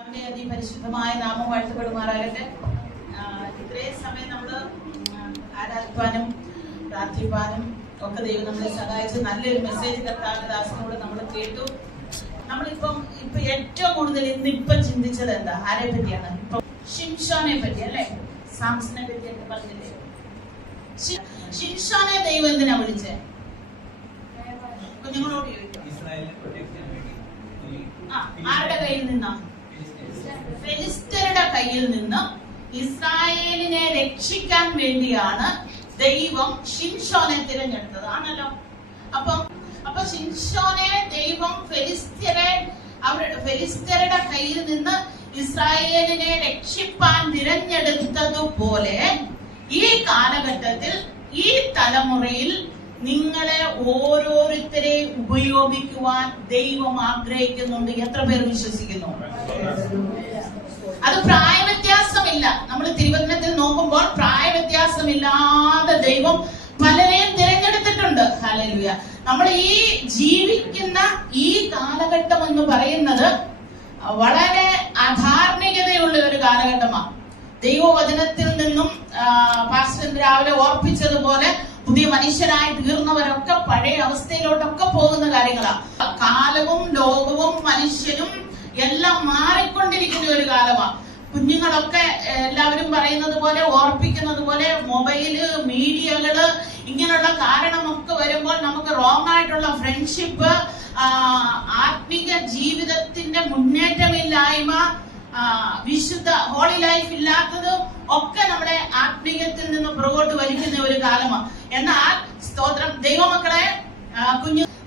അവന്റെ അതിപരിശുദ്ധമായ നാമം വാഴ്ത്തപ്പെടുമാറാകട്ടെ. ഇത്രയും സമയം നമ്മൾ ആരാധിപ്പാനും പ്രാർത്ഥിപ്പാനും ഒക്കെ ദൈവം നമ്മളെ സഹായിച്ച് നല്ലൊരു മെസ്സേജ് കർത്താവിന്റെ നമ്മൾ കേട്ടു. നമ്മളിപ്പം ഏറ്റവും കൂടുതൽ ഇന്നിപ്പം ചിന്തിച്ചത് എന്താ? ആരെ പറ്റിയാണ്? ഇപ്പൊ ഷിംഷോനെ പറ്റി അല്ലെ? സാംസനെ പറ്റി ഒക്കെ പറഞ്ഞില്ലേ? ഷിംഷോനെ ദൈവം എന്തിനാ വിളിച്ചേ? കുഞ്ഞുങ്ങളോട് ചോദിക്കും. ആരുടെ കയ്യിൽ നിന്നാ? ഫെലിസ്ത്യരുടെ കയ്യിൽ നിന്ന് ഇസ്രായേലിനെ രക്ഷിക്കാൻ വേണ്ടിയാണ് ദൈവം ഷിംഷോനെ തിരഞ്ഞെടുത്തത് ആണല്ലോ. അപ്പൊ ഷിംഷോനെ ദൈവം ഫെലിസ്ത്യരുടെ കയ്യിൽ നിന്ന് ഇസ്രായേലിനെ രക്ഷിപ്പാൻ തിരഞ്ഞെടുത്തതുപോലെ ഈ കാലഘട്ടത്തിൽ ഈ തലമുറയിൽ നിങ്ങളെ ഓരോരുത്തരെ ഉപയോഗിക്കുവാൻ ദൈവം ആഗ്രഹിക്കുന്നുണ്ട്. എത്ര പേർ വിശ്വസിക്കുന്നു? അത് പ്രായവ്യത്യാസമില്ല. നമ്മൾ തിരുവചനത്തിൽ നോക്കുമ്പോൾ പ്രായവ്യത്യാസമില്ലാതെ ദൈവം പലരെയും തിരഞ്ഞെടുത്തിട്ടുണ്ട്. ഹല്ലേലൂയ. നമ്മൾ ഈ ജീവിക്കുന്ന ഈ കാലഘട്ടം എന്ന് പറയുന്നത് വളരെ അധാർമികതയുള്ള ഒരു കാലഘട്ടമാണ്. ദൈവവചനത്തിൽ നിന്നും പാസ്റ്റർ രാവിലെ ഓർപ്പിച്ചതുപോലെ പുതിയ മനുഷ്യരായി തീർന്നവരൊക്കെ പഴയ അവസ്ഥയിലോട്ടൊക്കെ പോകുന്ന കാര്യങ്ങളാണ്. കാലവും ലോകവും മനുഷ്യനും എല്ലാം മാറിക്കൊണ്ടിരിക്കുന്ന ഒരു കാലമാണ്. കുഞ്ഞുങ്ങളൊക്കെ എല്ലാവരും പറയുന്നത് പോലെ, ഓർപ്പിക്കുന്നത് പോലെ മൊബൈല്, മീഡിയകള് ഇങ്ങനെയുള്ള കാരണമൊക്കെ വരുമ്പോൾ നമുക്ക് റോങ് ആയിട്ടുള്ള ഫ്രണ്ട്ഷിപ്പ്, ആത്മീക ജീവിതത്തിന്റെ മുന്നേറ്റമില്ലായ്മ, വിശുദ്ധ ഹോളി ലൈഫ് ഇല്ലാത്തത് ഒക്കെ നമ്മുടെ ആത്മീയത്തിൽ നിന്ന് പുറകോട്ട് വലിക്കുന്ന ഒരു കാലമാണ്. എന്നാൽ സ്തോത്രം, ദൈവമക്കളെ,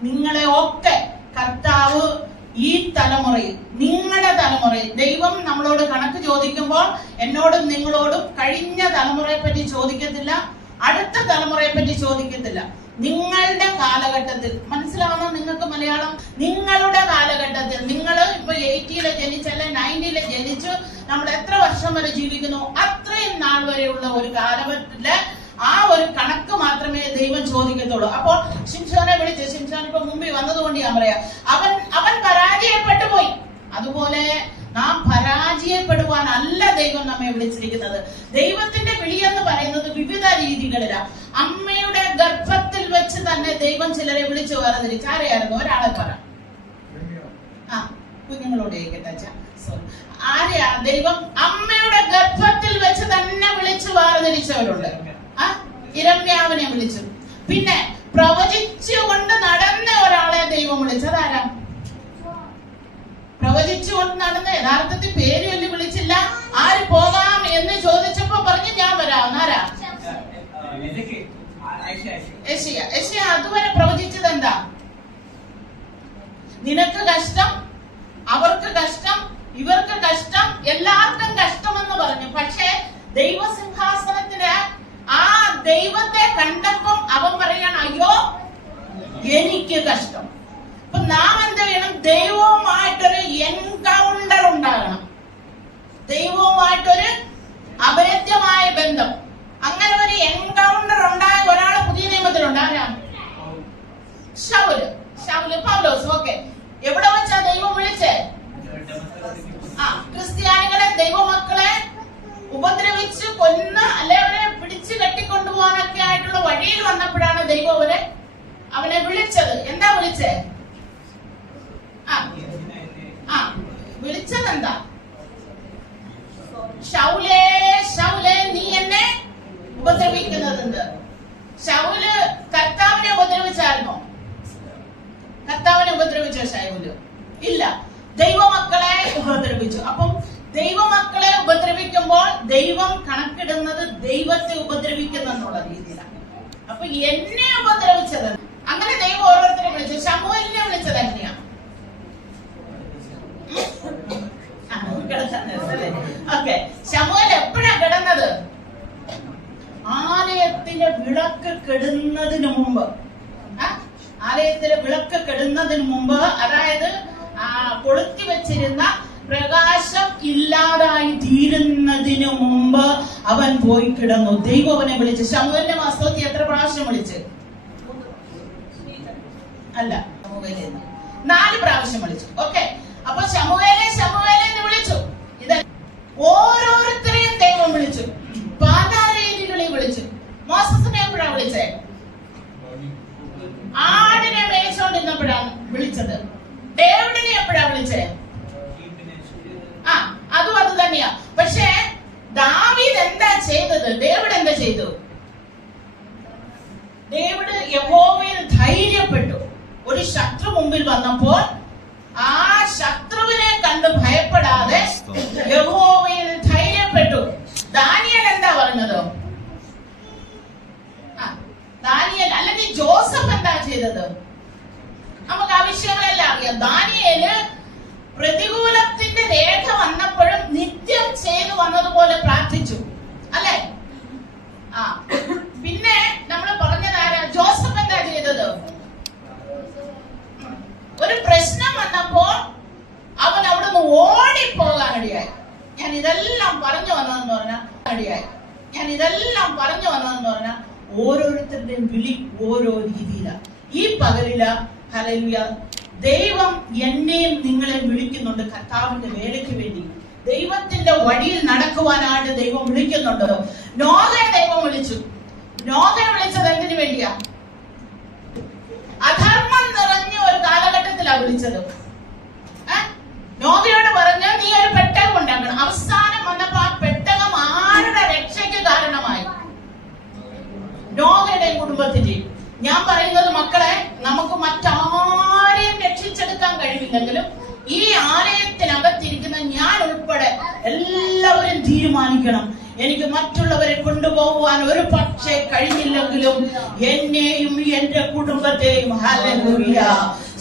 നിങ്ങളെ ഒക്കെ കർത്താവ് ഈ തലമുറയിൽ, നിങ്ങളുടെ തലമുറയിൽ ദൈവം നമ്മളോട് കണക്ക് ചോദിക്കുമ്പോൾ എന്നോടും നിങ്ങളോടും കഴിഞ്ഞ തലമുറയെ പറ്റി ചോദിക്കത്തില്ല, അടുത്ത തലമുറയെ പറ്റി ചോദിക്കത്തില്ല. നിങ്ങളുടെ കാലഘട്ടത്തിൽ, മനസ്സിലാവുന്ന നിങ്ങൾക്ക് മലയാളം? നിങ്ങളുടെ കാലഘട്ടത്തിൽ, നിങ്ങൾ ഇപ്പൊ 80-ലെ ജനിച്ചല്ല 90-ലെ ജനിച്ചു, നമ്മൾ എത്ര വർഷം വരെ ജീവിക്കുന്നു അത്രയും നാൾ വരെയുള്ള ഒരു കാലഘട്ടത്തില് ആ ഒരു കണക്ക് മാത്രമേ ദൈവം ചോദിക്കത്തുള്ളൂ. അപ്പോൾ ഷിംഷോനെ വിളിച്ച്, ഷിംഷോൻ ഇപ്പൊ മുമ്പിൽ വന്നതുകൊണ്ട് ഞാൻ പറയാം, അവൻ പരാജയപ്പെട്ടു പോയി. അതുപോലെ നാം പരാജയപ്പെടുവാനല്ല ദൈവം നമ്മെ വിളിച്ചിരിക്കുന്നത്. ദൈവത്തിന്റെ വിളി എന്ന് പറയുന്നത് വിവിധ രീതികളിലാണ്. അമ്മയുടെ ഗർഭത്തിൽ വെച്ച് തന്നെ ദൈവം ചിലരെ വിളിച്ചു വേർതിരിച്ച്. ആരെയായിരുന്നു? ഒരാളെ പറ. കുഞ്ഞുങ്ങളോട് ചോദിക്കട്ടെ. ആരെയാ ദൈവം അമ്മയുടെ ഗർഭത്തിൽ വെച്ച് തന്നെ വിളിച്ചു വേർതിരിച്ചവരുണ്ട്. ഇരമ്യാവിനെ വിളിച്ചു. പിന്നെ പ്രവചിച്ചുകൊണ്ട് നടന്ന ഒരാളെ ദൈവം വിളിച്ചത് ആരാ? പ്രവചിച്ചുകൊണ്ട് നടന്ന, യഥാർത്ഥത്തിൽ പേര് ചൊല്ലി വിളിച്ചില്ല. ആര് പോകാം എന്ന് ചോദിച്ചപ്പോ പറഞ്ഞു ഞാൻ വരാം. ആരാ? യെശയ്യാ. അതുവരെ പ്രവചിച്ചത് എന്താ? നിനക്ക് കഷ്ടം, അവർക്ക് കഷ്ടം, ഇവർക്ക് കഷ്ടം, എല്ലാവർക്കും കഷ്ടമെന്ന് പറഞ്ഞു. പക്ഷേ ദൈവസിംഹാസനത്തിന് ആ ദൈവത്തെ കണ്ടപ്പം അവൻ പറയാണ്, അയ്യോ എനിക്ക് കഷ്ടം. അപ്പൊ നാം എന്ത് ചെയ്യണം? ദൈവവുമായിട്ടൊരു എൻകൗണ്ടർ ഉണ്ടാകണം. ദൈവവുമായിട്ടൊരു അഭേദ്യമായ ബന്ധം. അങ്ങനെ ഒരു എൻകൗണ്ടർ ഉണ്ടായ ഒരാള് പുതിയ നിയമത്തിലുണ്ട്. ആരാ? ശൗല് പൗലോസ്. ഓക്കെ, എവിടെ വെച്ചാ ദൈവം വിളിച്ചേ? ക്രിസ്ത്യാനികളെ, ദൈവമക്കളെ ഉപദ്രവിച്ച് കൊന്ന് അല്ലെ അവരെ പിടിച്ചു കെട്ടിക്കൊണ്ടുപോകാനൊക്കെ ആയിട്ടുള്ള വഴിയിൽ വന്നപ്പോഴാണ് ദൈവം അവനെ വിളിച്ചത്. എന്താ വിളിച്ചേ? വിളിച്ചതെന്താ? ശൗലേ, ശൗലേ, നീ എന്നെ ഉപദ്രവിക്കുന്നതെന്ത്? ശൗല് കർത്താവിനെ ഉപദ്രവിച്ചായിരുന്നോ? കർത്താവിനെ ഉപദ്രവിച്ചോ ശൗല്? ഇല്ല, ദൈവമക്കളെ ഉപദ്രവിച്ചു. അപ്പം ദൈവമക്കളെ ഉപദ്രവിക്കുമ്പോൾ ദൈവം കണക്കിടുന്നത് ദൈവത്തെ ഉപദ്രവിക്കുന്നുള്ള രീതിയിലാണ്. അപ്പൊ എന്നെ ഉപദ്രവിച്ചത്, അങ്ങനെ ദൈവം ഓരോരുത്തരെ വിളിച്ചു. ശമൂവേലിനെ വിളിച്ചത് എങ്ങനെയാ? ഓക്കെ, ശമൂവേൽ എപ്പോഴാ കിടന്നത്? ആലയത്തിലെ വിളക്ക് കെടുന്നതിന് മുമ്പ്. ആലയത്തിലെ വിളക്ക് കെടുന്നതിന് മുമ്പ്, അതായത് കൊളുത്തി വെച്ചിരുന്ന പ്രകാശം ഇല്ലാതായി തീരുന്നതിന് മുമ്പ് അവൻ പോയി കിടന്നു. ദൈവം അവനെ വിളിച്ചു. ശമൂവേലിനെ വാസ്തവത്തിൽ എത്ര പ്രാവശ്യം വിളിച്ച്? അല്ല, 4 പ്രാവശ്യം വിളിച്ചു. ഓക്കെ, അപ്പൊ ശമൂവേലെ ശമൂവേലെ എന്ന് വിളിച്ചു. ചെയ്തത്? ഡേവിഡ് എന്താ ചെയ്തു? ഡേവിഡ് യഹോവയിൽ ധൈര്യപ്പെട്ടു. ഒരു ശത്രു മുമ്പിൽ വന്നപ്പോൾ ആ ശത്രുവിനെ കണ്ട് ഭയപ്പെടാതെ യഹോവയിൽ ധൈര്യപ്പെട്ടു. ദാനിയേൽ എന്താ പറഞ്ഞത്? ദാനിയേൽ അല്ലെങ്കിൽ ജോസഫ് എന്താ ചെയ്തത്? നമുക്ക് ആ വിഷയങ്ങളെല്ലാം അറിയാം. ദാനിയേല് പ്രതികൂലത്തിന്റെ രേഖ വന്നപ്പോഴും നിത്യം ചെയ്തു വന്നതുപോലെ പ്രാർത്ഥിച്ചു, അല്ലെ? പിന്നെ നമ്മൾ പറഞ്ഞതാരാ? ജോസഫ് എന്താ ചെയ്തത്? ഒരു പ്രശ്നം വന്നപ്പോൾ അവൻ അവിടുന്ന് ഓടിപ്പോകാനിടയായി. ഞാൻ ഇതെല്ലാം പറഞ്ഞു വന്നതെന്ന് പറഞ്ഞാൽ ഓരോരുത്തരുടെയും വിളി ഓരോ രീതിയിലാണ്. ഈ പകലില ഹല്ലേലൂയ, ദൈവം എന്നെയും നിങ്ങളെ വിളിക്കുന്നുണ്ട് കർത്താവിന്റെ വേലയ്ക്ക് വേണ്ടി. ദൈവത്തിന്റെ വഴിയിൽ നടക്കുവാനായിട്ട് ദൈവം വിളിക്കുന്നുണ്ട്. നോഹയെ ദൈവം വിളിച്ചു. നോഹയെ വിളിച്ചത് എന്തിനു വേണ്ടിയാ? അധർമ്മം നിറഞ്ഞ ഒരു കാലഘട്ടത്തിലാണ് വിളിച്ചത്. നോഹയോട് പറഞ്ഞു, നീ ഒരു പെട്ടകം ഉണ്ടാക്കണം. അവസാനം വന്നപ്പോ ആ പെട്ടകം ആരുടെ രക്ഷയ്ക്ക് കാരണമായി? നോഹയുടെയും കുടുംബത്തിന്റെയും. ഞാൻ പറയുന്നത് മക്കളെ, നമുക്ക് മറ്റാരെയും രക്ഷിച്ചെടുക്കാൻ കഴിവില്ലെങ്കിലും ഈ ആലയത്തിനകത്തിരിക്കുന്ന ഞാൻ ഉൾപ്പെടെ എല്ലാവരും തീരുമാനിക്കണം, എനിക്ക് മറ്റുള്ളവരെ കൊണ്ടുപോകുവാൻ ഒരു പക്ഷേ കഴിഞ്ഞില്ലെങ്കിലും എന്നെയും എന്റെ കുടുംബത്തെയും, ഹല്ലേലൂയ,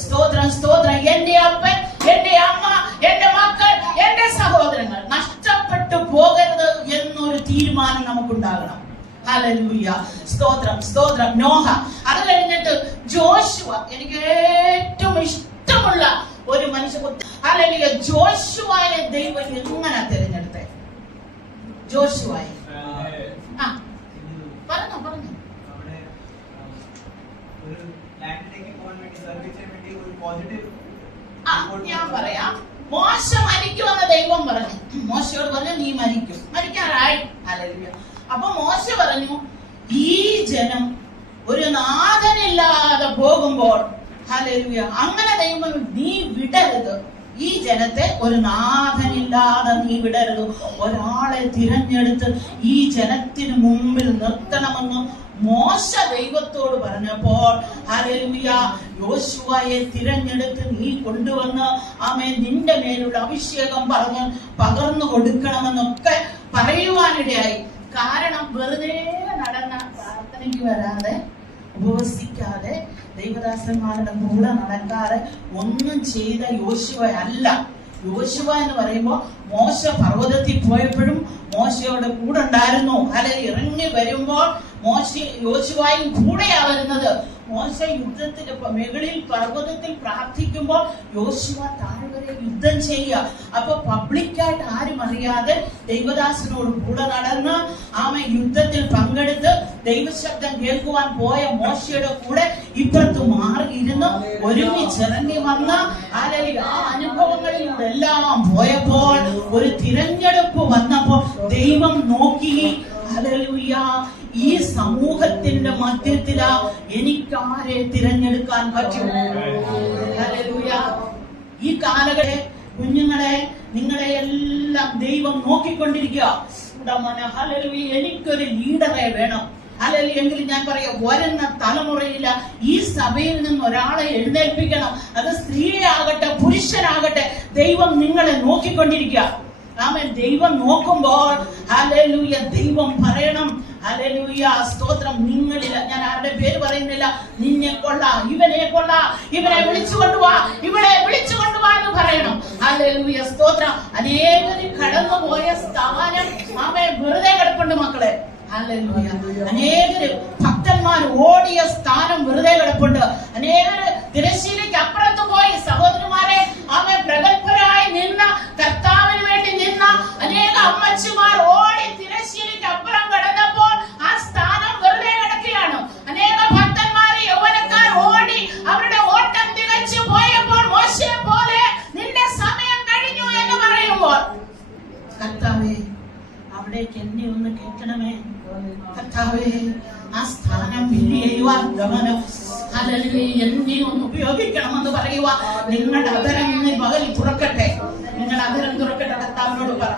സ്തോത്രം സ്തോത്രം, എന്റെ അപ്പൻ, എന്റെ അമ്മ, എന്റെ മക്കൾ, എന്റെ സഹോദരങ്ങൾ നഷ്ടപ്പെട്ടു പോകരുത് എന്നൊരു തീരുമാനം നമുക്കുണ്ടാകണം. ഹല്ലേലൂയ, സ്തോത്രം സ്തോത്രം. നോഹ, അത് കഴിഞ്ഞിട്ട് ജോഷുവ, എനിക്ക് ഏറ്റവും ഇഷ്ടമുള്ള ഒരു മനുഷ്യ. ഹല്ലേലൂയ, ജോഷുവയെ ദൈവം എങ്ങനെ തിരഞ്ഞെടുത്തേ? ജോഷുവായി പറഞ്ഞു ഞാൻ പറയാം. മോശ മരിക്കുമെന്ന് ദൈവം പറഞ്ഞു. മോശയോട് പറഞ്ഞു, നീ മരിക്കും. മരിക്കാറായി. ഹല്ലേലൂയ. അപ്പൊ മോശ പറഞ്ഞു, ഈ ജനം ഒരു നാഥനില്ലാതെ പോകുമ്പോൾ, ഹല്ലേലൂയ, അങ്ങനെ ദൈവം നീ വിടരുത്, ഈ ജനത്തെ ഒരു നാഥനില്ലാതെ നീ വിടരുത്. ഒരാളെ തിരഞ്ഞെടുത്ത് ഈ ജനത്തിന് മുമ്പിൽ നിർത്തണമെന്ന് മോശ ദൈവത്തോട് പറഞ്ഞപ്പോൾ, ഹല്ലേലൂയ, യോശുവയെ തിരഞ്ഞെടുത്ത് നീ കൊണ്ടുവന്ന് ആമേൻ നിന്റെ മേലുള്ള അഭിഷേകം പകർന്നു കൊടുക്കണമെന്നൊക്കെ പറയുവാനിടയായി. കാരണം വെറുതെ നടന്ന പ്രാർത്ഥനയ്ക്ക് വരാതെ, ഉപവസിക്കാതെ, ദൈവദാസന്മാരുടെ കൂടെ നടക്കാതെ ഒന്നും ചെയ്ത യോശുവ അല്ല. യോശുവ എന്ന് പറയുമ്പോൾ മോശ പർവ്വതത്തിൽ പോയപ്പോഴും മോശയുടെ കൂടെ ഉണ്ടായിരുന്നു. അല്ലെങ്കിൽ ഇറങ്ങി വരുമ്പോൾ യോശുവയും കൂടെയാ വരുന്നത്. മോശ യുദ്ധത്തിന്റെ മുകളിൽ പർവ്വതത്തിൽ പ്രാർത്ഥിക്കുമ്പോൾ യോശുവ താഴ്വരെ യുദ്ധം ചെയ്യുക. അപ്പൊ പബ്ലിക്കായിട്ട് ആരും അറിയാതെ ദൈവദാസനോട് കൂടെ നടന്ന് യുദ്ധത്തിൽ പങ്കെടുത്ത് ദൈവശബ്ദം കേൾക്കുവാൻ പോയ മോശയുടെ കൂടെ ഇപ്പുറത്ത് മാറിയിരുന്ന് ഒരുമിച്ചിറങ്ങി വന്ന ആ അനുഭവങ്ങളിലൂടെ എല്ലാം പോയപ്പോൾ ഒരു തിരഞ്ഞെടുപ്പ് വന്നപ്പോൾ ദൈവം നോക്കി, ഹല്ലേലൂയ, ഈ സമൂഹത്തിന്റെ മധ്യത്തിലാ എനിക്കാരെ തിരഞ്ഞെടുക്കാൻ പറ്റും. ഹല്ലേലൂയ. ഈ കാലഘട്ട കുഞ്ഞുങ്ങളെ, നിങ്ങളെ എല്ലാം ദൈവം നോക്കിക്കൊണ്ടിരിക്കുക. ഹല്ലേലൂയ, എനിക്കൊരു ലീഡറെ വേണം. അല്ലെങ്കിൽ എങ്കിലും ഞാൻ പറയാം, വരുന്ന തലമുറയില്ല ഈ സഭയിൽ നിന്ന് ഒരാളെ എഴുന്നേൽപ്പിക്കണം. അത് സ്ത്രീയാകട്ടെ പുരുഷനാകട്ടെ, ദൈവം നിങ്ങളെ നോക്കിക്കൊണ്ടിരിക്കുക. ആമേൻ. ദൈവം നോക്കുമ്പോൾ ഹല്ലേലൂയ, ദൈവം പറയണം, ഹല്ലേലൂയ, സ്തോത്രം, നിങ്ങളില്ല, ഞാൻ ആരുടെ പേര് പറയുന്നില്ല, നിന്നെ കൊള്ളാം, ഇവനെ കൊള്ളാം, ഇവനെ വിളിച്ചുകൊണ്ടുവാ, ഇവളെ വിളിച്ചുകൊണ്ടുവാ എന്ന് പറയണം. ഹല്ലേലൂയ, സ്തോത്രം. അനേകര് കടന്നുപോയ സ്ഥാനം ആമേൻ വെറുതെ കിടപ്പുണ്ട് മക്കളെ. ഹല്ലേലൂയ. അനേകര് ഭക്തന്മാർ ഓടിയ സ്ഥാനം വെറുതെ കിടപ്പുണ്ട്. അനേകര് തിരശ്ശീലയ്ക്ക് അപ്പുറത്ത് പോയി സഹോദരന്മാരെ ആമേൻ പ്രഗത്ഭരായി നിന്ന, കർത്താവിന് വേണ്ടി നിന്ന അനേക അമ്മച്ചിമാർ ഓടി തിരശ്ശീലയ്ക്ക് അപ്പുറം കിടന്നപ്പോൾ ആ സ്ഥാനം വെറുതെ കിടക്കുകയാണ്. അനേക ഭക്തന്മാര് യൗവനക്കാർ ഓടി അവരുടെ ഓട്ടം തികച്ചു പോയപ്പോൾ മോശയെ പോലെ നിന്റെ സമയം കഴിഞ്ഞു എന്ന് പറയുമ്പോൾ, കർത്താവേ അവിടേക്ക് എന്നെ ഒന്ന് കേൾക്കണമേ. കർത്താവേ ആ സ്ഥാനം വിരിയുവാൻ ഗമനം, ഹല്ലേലൂയ, എന്നെ ഒന്ന് ഉപയോഗിക്കണമെന്ന് പറയുക. നിങ്ങളുടെ അധരം പകൽ തുറക്കട്ടെ, നിങ്ങളുടെ അധരം തുറക്കട്ടെ. കർത്താവിനോട് പറ.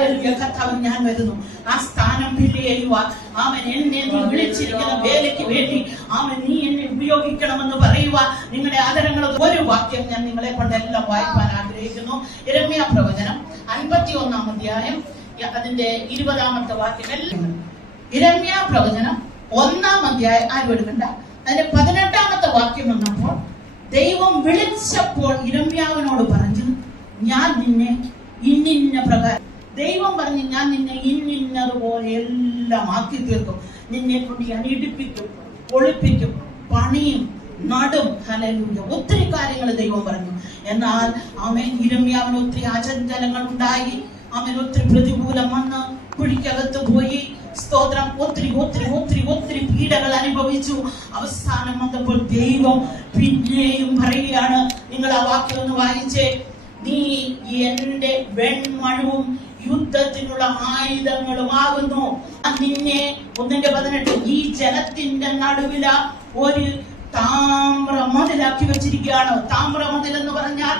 ഹല്ലേലൂയ. കർത്താവ്, ഞാൻ വരുന്നു. ആ സ്ഥാനം ഫില്ല് ചെയ്യുവാൻ അവൻ എന്നെ നീ വിളിച്ചിരിക്കുന്ന വേലയ്ക്ക് വേണ്ടി അവൻ നീ എന്നെ ഉപയോഗിക്കണമെന്ന് പറയുവാൻ നിങ്ങളുടെ ആദരങ്ങൾ ഒരു വാക്യം ഞാൻ നിങ്ങളെ കൊണ്ടെല്ലാം വായിപ്പാൻ ആഗ്രഹിക്കുന്നു. യിരെമ്യാ പ്രവചനം 51-ാം അധ്യായം അതിന്റെ 20-ാമത്തെ വാക്യം. യിരെമ്യാ പ്രവചനം 1-ാം അധ്യായം, ആരും എടുക്കണ്ട, അതിന്റെ 18-ാമത്തെ വാക്യം വന്നപ്പോൾ ദൈവം വിളിച്ചപ്പോൾ യിരെമ്യാവിനോട് പറഞ്ഞു, ഞാൻ നിന്നെ ഇന്നിന്ന പ്രകാരം, ദൈവം പറഞ്ഞു, ഞാൻ നിന്നെ ഇന്നതുപോലെ എല്ലാം ആക്കി തീർക്കും. നിന്നെ കൊണ്ട് ഞാൻ ഇടിപ്പിക്കും, ഒളിപ്പിക്കും, പണിയും, നടും. ഹല്ലേലൂയ. ഒത്തിരി കാര്യങ്ങൾ ദൈവം പറഞ്ഞു. എന്നാൽ ആമേൻ, യിരെമ്യാവിന് ഒത്തിരി അചഞ്ചലങ്ങൾ ഉണ്ടായി. ആമേൻ, ഒത്തിരി പ്രതികൂലം വന്ന് കുഴിക്കകത്ത് പോയി. സ്തോത്രം. ഒത്തിരി ഒത്തിരി ഒത്തിരി ഒത്തിരി പീഡകൾ അനുഭവിച്ചു. അവസാനം വന്നപ്പോൾ ദൈവം പിന്നെയും പറയുകയാണ്, നിങ്ങൾ ആ വാക്യം ഒന്ന് വായിച്ചേ, നീ എന്റെ വെൺമഴവും യുദ്ധത്തിനുള്ള ആയുധങ്ങളുമാകുന്നു. നിന്നെ 1:18 ഈ ജനത്തിന്റെ നടുവില ഒരു താമ്ര മതിലാക്കി വെച്ചിരിക്കുകയാണ്. താമ്ര മതിൽ എന്ന് പറഞ്ഞാൽ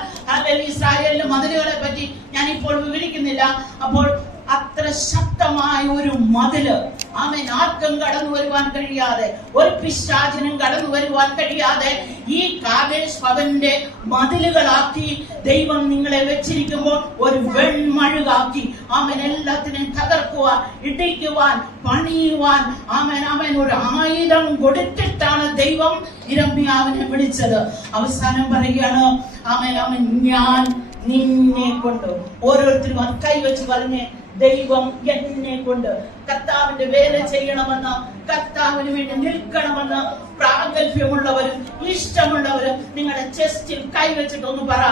ഇസ്രായേലിലെ മതിലുകളെ പറ്റി ഞാൻ ഇപ്പോൾ വിവരിക്കുന്നില്ല. അപ്പോൾ അത്ര ശക്തമായ ഒരു മതില്, ആമേൻ, ആർക്കും കടന്നു വരുവാൻ കഴിയാതെ, ഒരു പിശാചിനും കടന്നു വരുവാൻ കഴിയാതെ ഈ കാദേശ് ഭവന്റെ മതിലുകളാക്കി ദൈവം നിങ്ങളെ വെച്ചിരിക്കുമ്പോൾ ഒരു വെൺമഴുകാക്കി, ആമേൻ, എല്ലാത്തിനെയും തകർക്കുവാൻ, ഇടിക്കുവാൻ, പണിയുവാൻ, ആമേൻ, ആമേൻ, ഒരു ആയുധം കൊടുത്തിട്ടാണ് ദൈവം യിരെമ്യാവിനെ വിളിച്ചത്. അവസാനം പറയുകയാണ്, ആമേൻ, ആമേൻ, ഞാൻ നിന്നെ കൊണ്ട്, ഓരോരുത്തരും അത് കൈവച്ച് പറഞ്ഞേ, ദൈവം എന്നെ കൊണ്ട് കർത്താവിന്റെ വേല ചെയ്യണമെന്ന്, കർത്താവിന് വേണ്ടി നിൽക്കണമെന്ന് പ്രാഗൽഭ്യമുള്ളവരും ഇഷ്ടമുള്ളവരും നിങ്ങളുടെ ചെസ്റ്റിൽ കൈവച്ചിട്ടൊന്ന് പറ,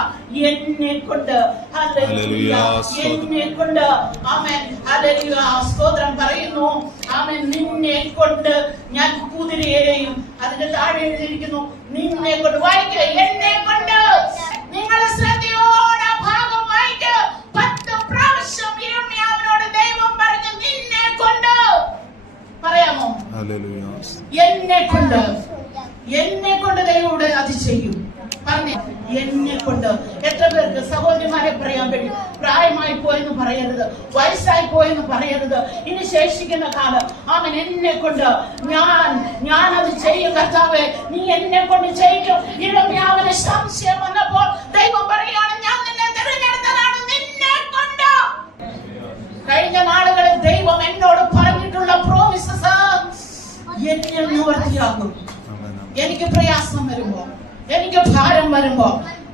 എന്നെ കൊണ്ട്. ഹല്ലേലൂയ. എന്നെ കൊണ്ട്. ആമേൻ. ഹല്ലേലൂയ. സ്തോത്രം പറയുന്നു. ആമേൻ. നിന്നെ കൊണ്ട് ഞാൻ കുതിരയെയും, അതിന്റെ താഴെ എഴുതിയിരിക്കുന്നു, നിന്നെ കൊണ്ട്. വായിക്കുക, എന്നെ കൊണ്ട്. നിങ്ങൾ ശ്രദ്ധയോടെ ഭാഗം വായിക്കുക. 10 പ്രാവശ്യം യിരെമ്യാവിനോട് ദൈവം പറഞ്ഞു, നിന്നെ കൊണ്ട്. പറയാമോ? എന്നെ കൊണ്ട്. എന്നെ കൊണ്ട് ദൈവം അത് ചെയ്യും. പറഞ്ഞേ, എന്നെ കൊണ്ട്. എത്ര പേർക്ക് സഹോദരിമാരെ പറയാൻ കഴിയും? പ്രായമായി പോയെന്ന് പറയരുത്, വയസ്സായി പോയെന്ന് പറയരുത്. ഇനി ശേഷിക്കുന്ന കാലം അവൻ എന്നെ കൊണ്ട് ഞാനത് ചെയ്യും. കർത്താവേ, നീ എന്നെ കൊണ്ട് ചെയ്യും. യിരെമ്യാവിന് സംശയം വന്നപ്പോൾ ദൈവം പറയുകയാണ്, ഞാൻ നിന്നെ തിരഞ്ഞെടുത്തതാണ്, നിന്നെ കൊണ്ട്. കഴിഞ്ഞ നാളുകളിൽ ദൈവം എന്നോട് പറഞ്ഞിട്ടുള്ള പ്രോമിസസ് എന്നിൽ നിവർത്തിയാകും. എനിക്ക് പ്രയാസം വരുമ്പോൾ, എനിക്ക് ഭാരം വരുമ്പോൾ,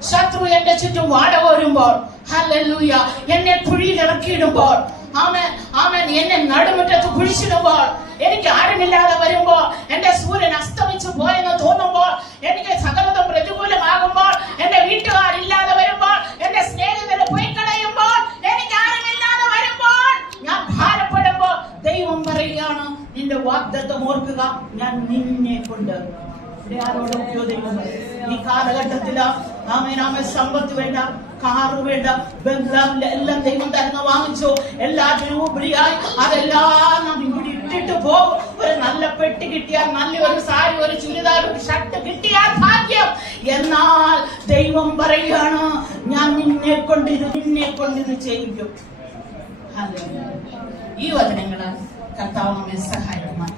ശത്രു എന്റെ ചുറ്റും വാട വരുമ്പോൾ, ഹല്ലേലൂയ, എന്നെ കുഴിയിൽ ഇറക്കിയിടുമ്പോൾ, ആമേൻ, ആമേൻ, എന്നെ നടുമുറ്റത്ത് കുഴിച്ചിടുമ്പോൾ, എനിക്ക് ആരുമില്ലാതെ വരുമ്പോൾ, എന്റെ സൂര്യൻ അസ്തമിച്ചു പോയെന്ന് തോന്നുമ്പോൾ, എനിക്ക് സകലതും പ്രതികൂലമാകുമ്പോൾ, എന്റെ വീട്ടുകാരില്ലാതെ വരുമ്പോൾ, എന്റെ സ്നേഹിതരെ പോയി കളയുമ്പോൾ, എനിക്ക് ആരുമില്ലാതെ വരുമ്പോൾ, ഞാൻ ഭാരപ്പെടുമ്പോൾ, ദൈവം പറയുകയാണ്, നിന്റെ വാഗ്ദത്തം ഓർക്കുക, ഞാൻ നിന്നെ കൊണ്ട്. ഈ കാലഘട്ടത്തില് സമ്പത്ത് വേണ്ട, കാറ് വേണ്ട, ബംഗ്ലാവില്ല, എല്ലാം ദൈവം തരുന്ന വാങ്ങിച്ചു. എല്ലാത്തിനും ഉപരിയായി അതെല്ലാം നാം ഇവിടെ ഇട്ടിട്ട് പോകും. ഒരു നല്ല പെട്ടി കിട്ടിയാൽ, നല്ലൊരു സാരി, ഒരു ചുരിദാർ, ഒരു ഷർട്ട് കിട്ടിയാൽ ഭാഗ്യം. എന്നാൽ ദൈവം പറയുകയാണ്, ഞാൻ നിന്നെ കൊണ്ടിത് ചെയ്യിക്കും. ഈ വചനങ്ങള് കർത്താവ് നമ്മെ സഹായിക്കുമാർ.